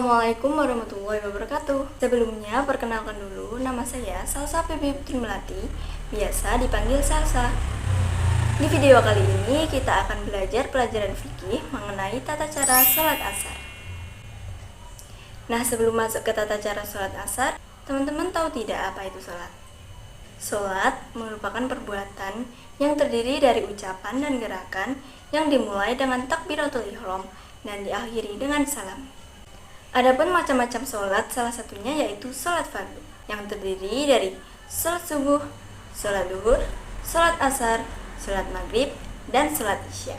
Assalamualaikum warahmatullahi wabarakatuh. Sebelumnya, perkenalkan dulu, nama saya Salsa Febi Putri Melati, biasa dipanggil Salsa. Di video kali ini, kita akan belajar pelajaran fikih mengenai tata cara sholat asar. Nah, sebelum masuk ke tata cara sholat asar, teman-teman tahu tidak apa itu sholat? Sholat merupakan perbuatan yang terdiri dari ucapan dan gerakan yang dimulai dengan takbiratul ihram dan diakhiri dengan salam. Adapun macam-macam sholat, salah satunya yaitu sholat fardu yang terdiri dari sholat subuh, sholat duhur, sholat asar, sholat maghrib, dan sholat isya.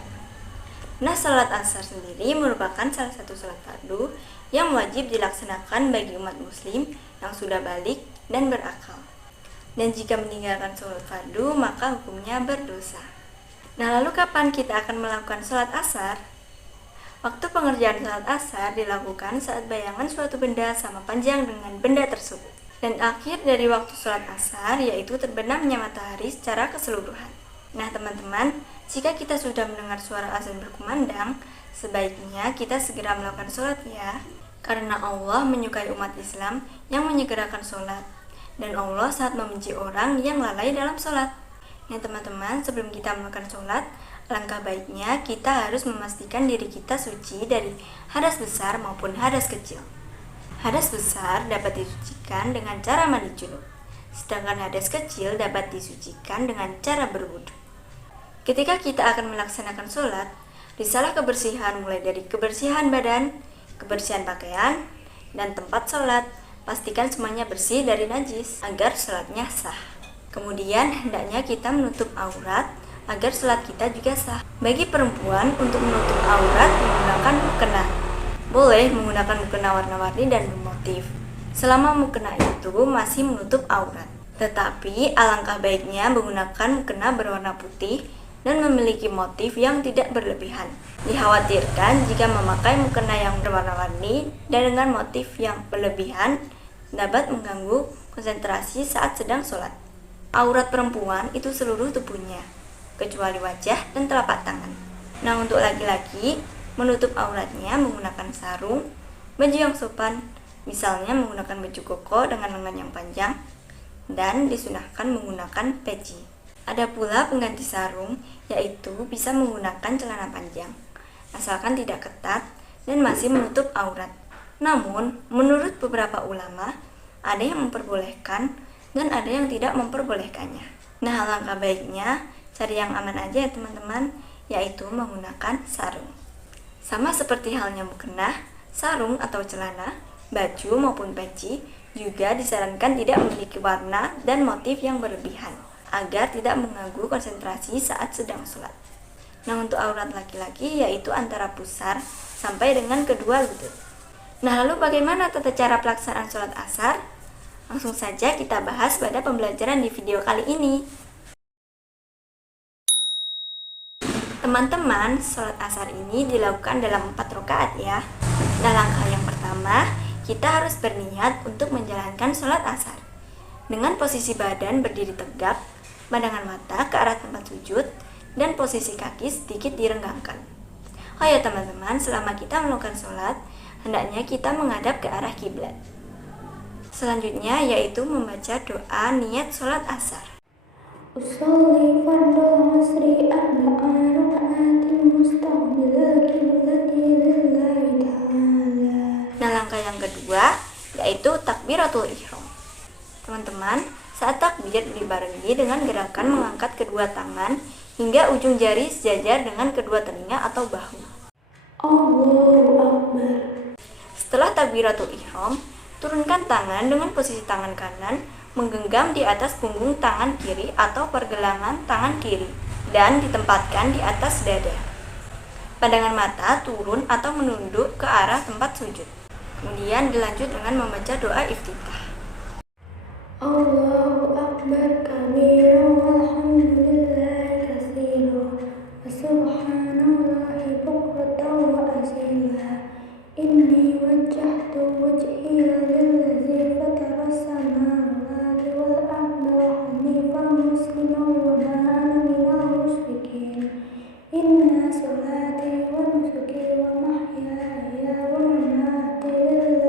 Nah, sholat asar sendiri merupakan salah satu sholat fardu yang wajib dilaksanakan bagi umat muslim yang sudah balik dan berakal. Dan jika meninggalkan sholat fardu, maka hukumnya berdosa. Nah, lalu kapan kita akan melakukan sholat asar? Waktu pengerjaan sholat asar dilakukan saat bayangan suatu benda sama panjang dengan benda tersebut. Dan akhir dari waktu sholat asar yaitu terbenamnya matahari secara keseluruhan. Nah teman-teman, jika kita sudah mendengar suara azan berkumandang, sebaiknya kita segera melakukan sholat ya. Karena Allah menyukai umat Islam yang menyegerakan sholat. Dan Allah sangat membenci orang yang lalai dalam sholat. Nah teman-teman, sebelum kita melakukan sholat, langkah baiknya kita harus memastikan diri kita suci dari hadas besar maupun hadas kecil. Hadas besar dapat disucikan dengan cara mandi junub, sedangkan hadas kecil dapat disucikan dengan cara berwudu. Ketika kita akan melaksanakan sholat, risalah kebersihan mulai dari kebersihan badan, kebersihan pakaian, dan tempat sholat. Pastikan semuanya bersih dari najis agar sholatnya sah. Kemudian hendaknya kita menutup aurat agar sholat kita juga sah. Bagi perempuan, untuk menutup aurat menggunakan mukena. Boleh menggunakan mukena warna-warni dan bermotif, selama mukena itu masih menutup aurat. Tetapi alangkah baiknya menggunakan mukena berwarna putih dan memiliki motif yang tidak berlebihan. Dikhawatirkan jika memakai mukena yang berwarna-warni dan dengan motif yang berlebihan dapat mengganggu konsentrasi saat sedang sholat. Aurat perempuan itu seluruh tubuhnya, kecuali wajah dan telapak tangan. Nah, untuk laki-laki, menutup auratnya menggunakan sarung, baju yang sopan, misalnya menggunakan baju koko dengan lengan yang panjang, dan disunahkan menggunakan peci. Ada pula pengganti sarung, yaitu bisa menggunakan celana panjang, asalkan tidak ketat dan masih menutup aurat. Namun, menurut beberapa ulama, ada yang memperbolehkan dan ada yang tidak memperbolehkannya. Nah, alangkah baiknya cari yang aman aja ya teman-teman, yaitu menggunakan sarung. Sama seperti halnya mukena, sarung atau celana, baju maupun peci juga disarankan tidak memiliki warna dan motif yang berlebihan, agar tidak mengganggu konsentrasi saat sedang sholat. Nah, untuk aurat laki-laki yaitu antara pusar sampai dengan kedua lutut. Nah, lalu bagaimana tata cara pelaksanaan sholat asar? Langsung saja kita bahas pada pembelajaran di video kali ini. Teman-teman, sholat asar ini dilakukan dalam 4 rakaat ya. Nah, langkah yang pertama, kita harus berniat untuk menjalankan sholat asar. Dengan posisi badan berdiri tegak, pandangan mata ke arah tempat sujud, dan posisi kaki sedikit direnggangkan. Oh ya teman-teman, selama kita melakukan sholat, hendaknya kita menghadap ke arah kiblat. Selanjutnya yaitu membaca doa niat sholat asar. Usolli fardhu asri arba'a raka'atin mustaqbilal qiblati lillahi ta'ala. Nah, langkah yang kedua yaitu takbiratul ihram. Teman-teman, saat takbir dibarengi dengan gerakan mengangkat kedua tangan hingga ujung jari sejajar dengan kedua telinga atau bahu. Allahu Akbar. Setelah takbiratul ihram, turunkan tangan dengan posisi tangan kanan menggenggam di atas punggung tangan kiri atau pergelangan tangan kiri dan ditempatkan di atas dada. Pandangan mata turun atau menunduk ke arah tempat sujud. Kemudian dilanjut dengan membaca doa iftitah. Allahu Akbar kabiran walhamdulillahi katsiran wa subhanallahi bukratan wa asila. Inni wajjahtu wajhiya lillazi fatara as-samawati wal arda hanifan musliman wa ma ana minal musyrikin. Inna salati wa nusuki wa mahyaya wa mamati lillahi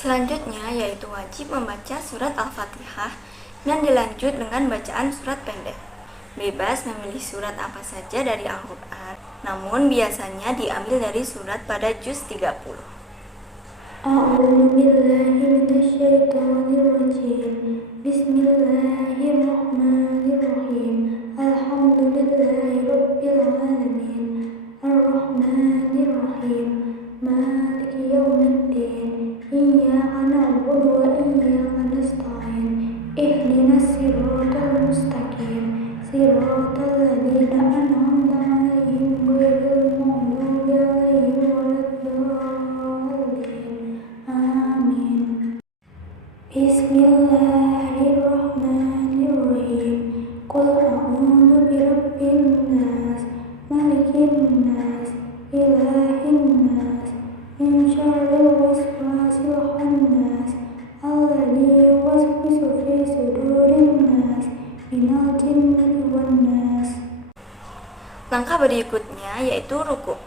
Selanjutnya yaitu wajib membaca surat Al-Fatihah dan dilanjut dengan bacaan surat pendek. Bebas memilih surat apa saja dari Al-Quran, namun biasanya diambil dari surat pada juz 30. A'udzu billahi minasyaitonir rajim. Bismillahirrahmanirrahim. Alhamdulillahi rabbil alamin. Arrahmanir rahim. Maliki yaumiddin. Iyyaka na'budu wa iyyaka nasta'in. Ihdinas siratal mustaqim. Siratal ladzina an'amta 'alaihim ghairil maghdubi 'alaihim waladdallin. Amin. Bismillahirrahmanirrahim. Qul a'udzu birabbin nas, malikin nas, ilahin nas, min syarril waswasil khannas, alladzi yuwaswisu fi sudurin nas, minal jinnati wan nas. Langkah berikutnya yaitu ruku.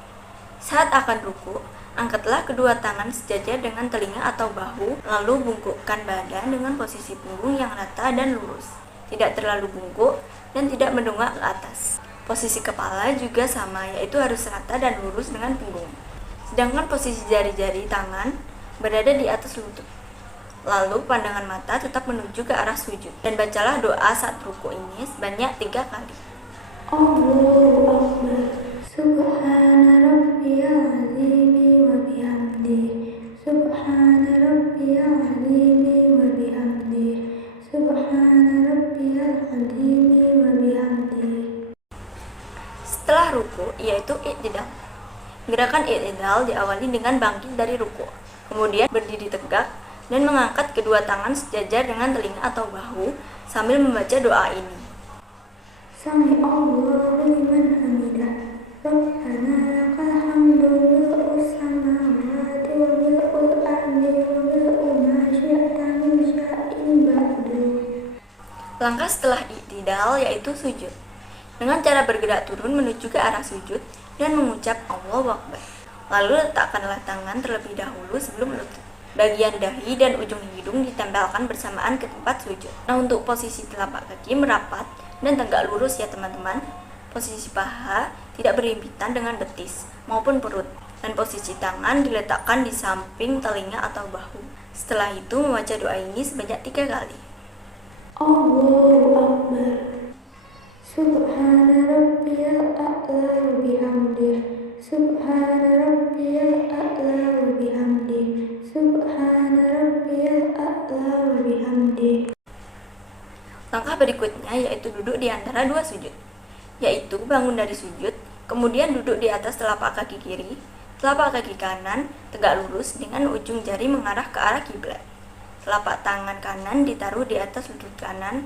Saat akan ruku, angkatlah kedua tangan sejajar dengan telinga atau bahu, lalu bungkukkan badan dengan posisi punggung yang rata dan lurus, tidak terlalu bungkuk dan tidak mendongak ke atas. Posisi kepala juga sama, yaitu harus rata dan lurus dengan punggung. Sedangkan posisi jari-jari tangan berada di atas lutut. Lalu pandangan mata tetap menuju ke arah sujud. Dan bacalah doa saat ruku ini sebanyak 3 kali. Allahu Akbar. Subhana rabbiyal azimi wa bihamdi. Subhana rabbiyal azimi wa bihamdi. Subhana rabbiyal azimi wa bihamdi. Setelah ruku, yaitu i'tidal. Gerakan i'tidal diawali dengan bangkit dari ruku, kemudian berdiri tegak dan mengangkat kedua tangan sejajar dengan telinga atau bahu sambil membaca doa ini. Sami Allahu liman hamidah. Rabbana lakal hamdu mil'us samawati wa mil'ul ardi wa mil'u ma syi'ta min syai'in ba'du. Langkah setelah i'tidal yaitu sujud. Dengan cara bergerak turun menuju ke arah sujud dan mengucap Allahu Akbar. Lalu letakkanlah tangan terlebih dahulu sebelum lutut. Bagian dahi dan ujung hidung ditempelkan bersamaan ke tempat sujud. Nah, untuk posisi telapak kaki merapat dan tegak lurus ya teman-teman. Posisi paha tidak berhimpitan dengan betis maupun perut. Dan posisi tangan diletakkan di samping telinga atau bahu. Setelah itu membaca doa ini sebanyak 3 kali. Allahu Akbar. Subhana rabbiyal a'la wa bihamdih. Subhana rabbiyal a'la wa bihamdih. Subhana rabbiyal a'la wa bihamdih. Langkah berikutnya yaitu duduk di antara 2 sujud, yaitu bangun dari sujud, kemudian duduk di atas telapak kaki kiri, telapak kaki kanan tegak lurus dengan ujung jari mengarah ke arah kiblat. Telapak tangan kanan ditaruh di atas lutut kanan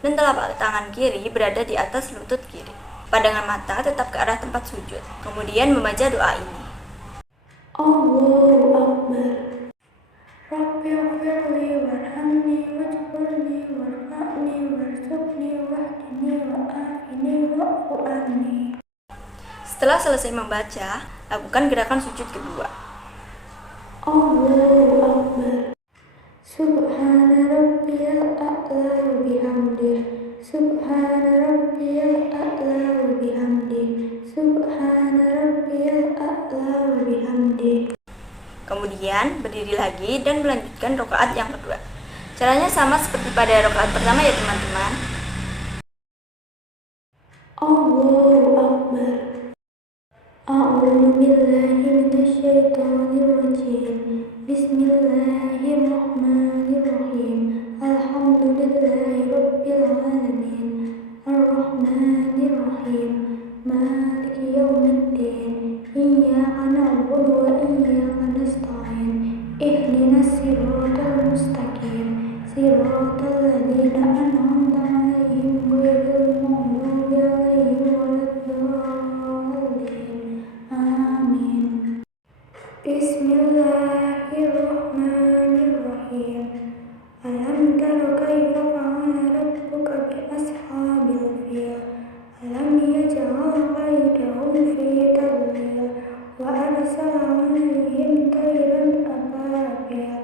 dan telapak tangan kiri berada di atas lutut kiri. Pandangan mata tetap ke arah tempat sujud. Kemudian membaca doa ini. Allahu Akbar. Rabbighfirli warhamni wajburni warfa'ni warzuqni wahdini wa'afini wa'fu anni. Setelah selesai membaca, lakukan gerakan sujud kedua. Allahu Akbar. Subhana rabbiyal a'la wa bihamdih. Subhana rabbiyal a'la wa bihamdih. Subhana rabbiyal a'la wa bihamdih. Kemudian berdiri lagi dan melanjutkan rakaat yang kedua. Caranya sama seperti pada rakaat pertama ya teman-teman. Allahu Akbar. A'udzu billahi minasyaitonir rajim. Bismillahirrahmanirrahim. Alhamdulillahi rabbil alamin. Arrahmanir rahim. Maliki yaumiddin. Iyyaka na'budu wa iyyaka nasta'in. Ihdinas siratal mustaqim. Siratal ladzina an'amta 'alaihim ghairil maghdubi 'alaihim waladdallin. Amin. Bismillahirrahmanirrahim. Alam tara kaifa fa'ala rabbuka bi ashabil fil. Alam yaj'al kaydahum fi tadlil wa arsala 'alaihim tayran ababil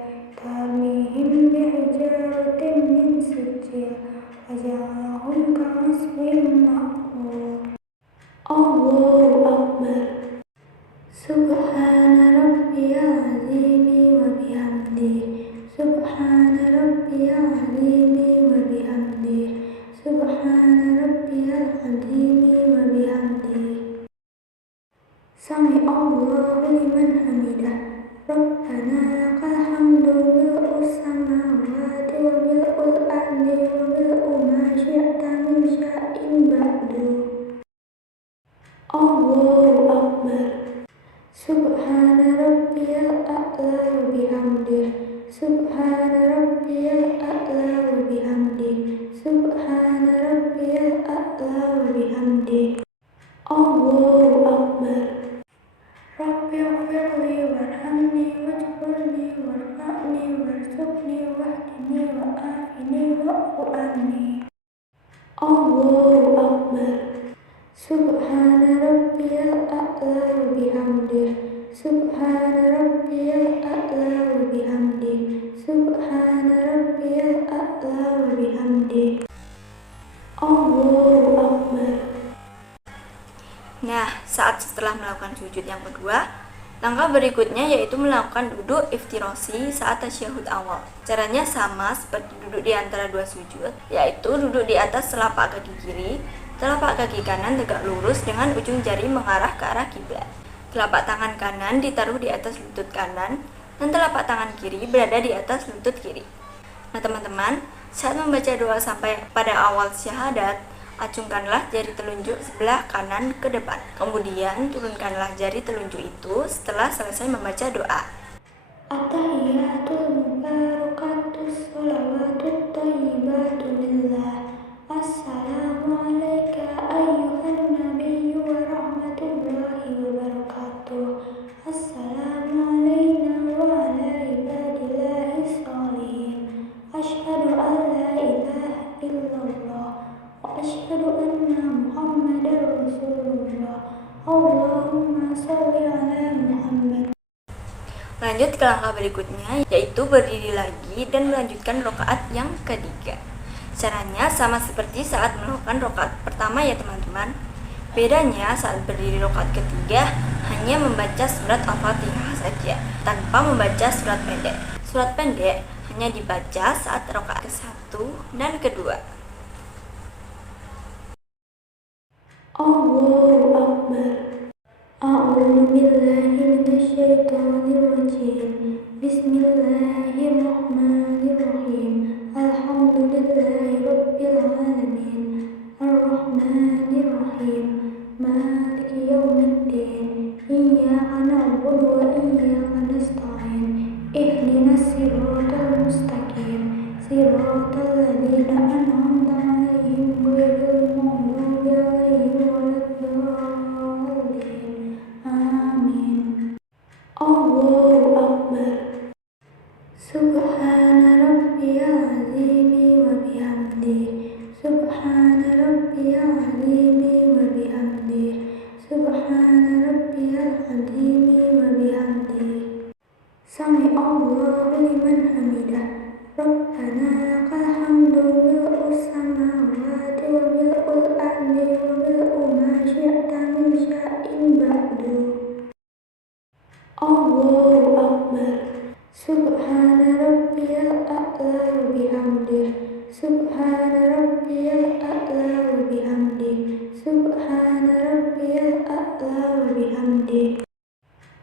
ربنا لك الحمد ملء السماوات وملء الأرض وملء ما شئت من شيء بعد الله أكبر سبحان ربي الأعلى وبحمده سبحان ربي الأعلى وبحمده سبحان ربي الأعلى وبحمده الله أكبر ربي اغفر لي وارحمني واجبرني وارفعني وارزقني واهدني وآفني واعف عني الله أكبر سبحان ربي الأعلى وبحمده سبحان ربي الأعلى وبحمده سبحان ربي الأعلى وبحمده الله أكبر. Nah, saat setelah melakukan sujud yang kedua, langkah berikutnya yaitu melakukan duduk iftirosi saat tasyahud awal. Caranya sama seperti duduk di antara dua sujud, yaitu duduk di atas telapak kaki kiri, telapak kaki kanan tegak lurus dengan ujung jari mengarah ke arah kiblat. Telapak tangan kanan ditaruh di atas lutut kanan, dan telapak tangan kiri berada di atas lutut kiri. Nah teman-teman, saat membaca doa sampai pada awal syahadat, acungkanlah jari telunjuk sebelah kanan ke depan. Kemudian turunkanlah jari telunjuk itu setelah selesai membaca doa. At-tahiyatul mubarakatus sholawatut thayyibatu lillah. Assalamu alayka ayyuhan nabiyyu wa rahmatullahi wa barakatuh. Assalamu alayna wa ala ibadillahi sholihin. Asyhadu an la ilaha illallah wa asyhadu anna Muhammadar Rasulullah. Allahumma sholli ala Muhammad. Lanjut ke langkah berikutnya, yaitu berdiri lagi dan melanjutkan rokaat yang ketiga. Caranya sama seperti saat melakukan rokaat pertama ya teman-teman. Bedanya saat berdiri rokaat ketiga hanya membaca surat Al-Fatihah saja, tanpa membaca surat pendek. Surat pendek hanya dibaca saat rokaat ke-1 dan kedua. Allahu Akbar. A'udzu billahi minasyaitonir rajim. Bismillahirrahmanirrahim. Alhamdulillahi rabbil alamin. Arrahmanir rahim. Maliki yaumiddin. Iyyaka na'budu wa iyyaka nasta'in. Ihdinas siratal mustaqim. Siratal ladzina an'amta 'alaihim ghairil maghdubi 'alaihim waladdallin. Amin. Allahu Akbar. Subhana rabbiyal azimi wa bihamdihi. Subhana rabbiyal azimi wa bihamdihi. Subhana rabbiyal azimi wa bihamdihi. Sami Allahu liman hamidah. Rabbana lakal hamdu mil'u samawati wa mil'ul ardi wa mil'u ma syi'ta min syai'in ba'du. Allahu Akbar. Subhana rabbiyal a'la wa bihamdihi. Subhana rabbiyal a'la wa bihamdihi. Subhana rabbiyal a'la wa bihamdihi.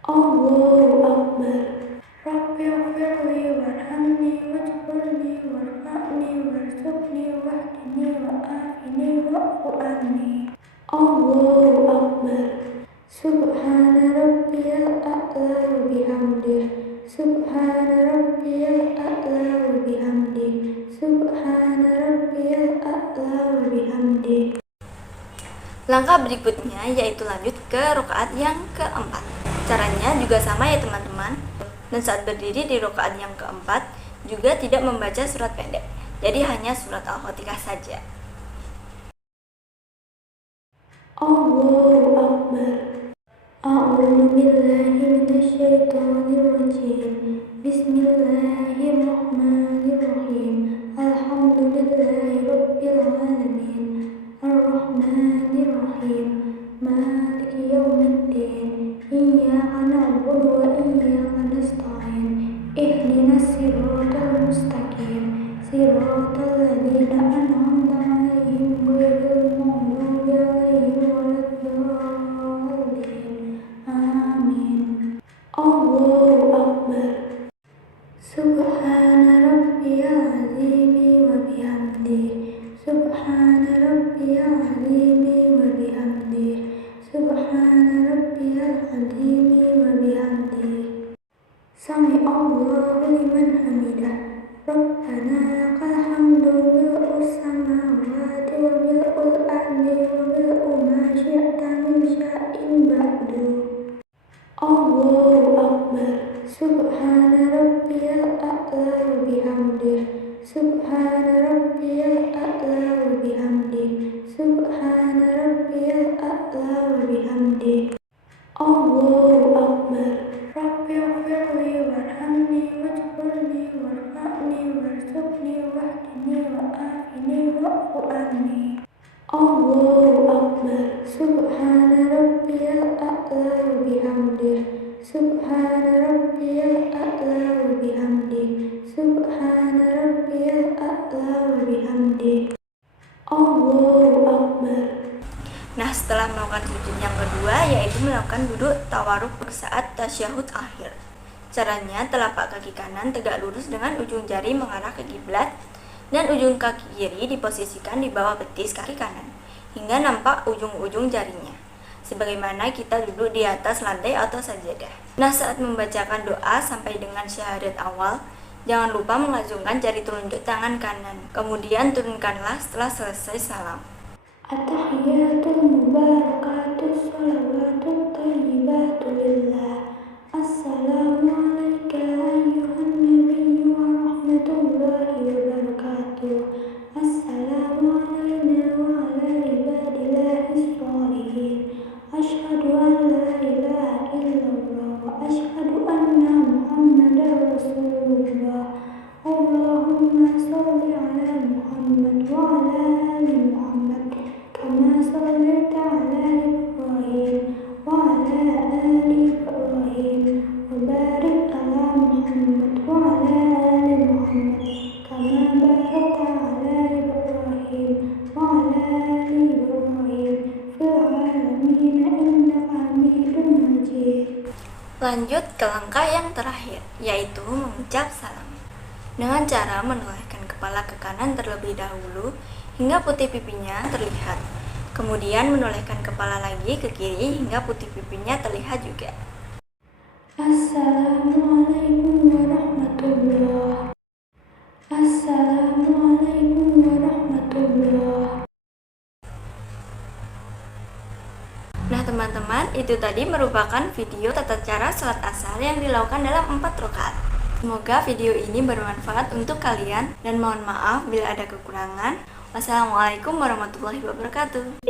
Allahu Akbar. Rabbi ighfir li warhamni wajburni warfa'ni warzuqni wahdini wa'afini wa'fu anni. Allahu Akbar. Subhana rabbiyal a'la wa bihamdihi. Subhana rabbiyal a'la wa bihamdihi. Subhana rabbiyal a'la wa bihamdihi. Langkah berikutnya yaitu lanjut ke rokaat yang keempat. Caranya juga sama ya teman-teman. Dan saat berdiri di rokaat yang keempat juga tidak membaca surat pendek, jadi hanya surat Al-Fatihah saja. Allahu Akbar. A'udzu billahi minasyaitonir rajim. Bismillahirrahmanirrahim. Alhamdulillahi rabbil alamin. Arrahmanir rahim. Maliki yaumiddin. Iyyaka na'budu wa iyyaka nasta'in. Ihdinas siratal mustaqim. Siratal ladzina an'amta 'alaihim ghairil maghdubi 'alaihim waladdallin. Amin. Allahu العظيم وبحمده سبحان ربي العظيم وبحمده سمع الله لمن حمده ربنا لك الحمد ملء السماوات وملء الأرض وملء ما شئت من شيء بعد الله أكبر سبحان ربي الأعلى وبحمده سبحان ربي الأعلى وبحمده سبحان ربي الأعلى وبحمده الله أكبر ربي اغفر لي وارحمني واجبرني وارفعني وارزقني واهدني وآفني واعف عني الله أكبر سبحان ربي الأعلى وبحمده سبحان ربي الأعلى وبحمده سبحان ربي الأعلى وبحمده الله أكبر. Nah, setelah melakukan sujud yang kedua, yaitu melakukan duduk tawaruk saat tasyahud akhir. Caranya, telapak kaki kanan tegak lurus dengan ujung jari mengarah ke kiblat dan ujung kaki kiri diposisikan di bawah betis kaki kanan hingga nampak ujung-ujung jarinya, sebagaimana kita duduk di atas lantai atau sajadah. Nah, saat membacakan doa sampai dengan syahadat awal, jangan lupa mengacungkan jari telunjuk tangan kanan, kemudian turunkanlah setelah selesai salam. At-tahiyatul mubarakatus salawatut thayyibatu lillah. Assalamu alayka ayyuhan nabiyyu wa rahmatullahi wa barakatuh. Assalamu alayna wa ala ibadillahis shalihin. Asyhadu an la ilaha illallah wa asyhadu anna Muhammadar Rasulullah. Allahumma shalli ala Muhammad wa ala ali Muhammad kama shallaita ala Ibrahim wa ala ali Ibrahim wa barik ala Muhammad wa ala ali Muhammad kama barakta ala Ibrahim wa ala ali Ibrahim fil alamin innaka Hamidum Majid. Lanjut ke langkah yang terakhir, yaitu mengucap salam. Dengan cara menolehkan kepala ke kanan terlebih dahulu hingga putih pipinya terlihat. Kemudian menolehkan kepala lagi ke kiri hingga putih pipinya terlihat juga. Assalamualaikum warahmatullahi. Assalamualaikum warahmatullahi. Nah teman-teman, itu tadi merupakan video tata cara salat asar yang dilakukan dalam 4 rakaat. Semoga video ini bermanfaat untuk kalian dan mohon maaf bila ada kekurangan. Wassalamualaikum warahmatullahi wabarakatuh.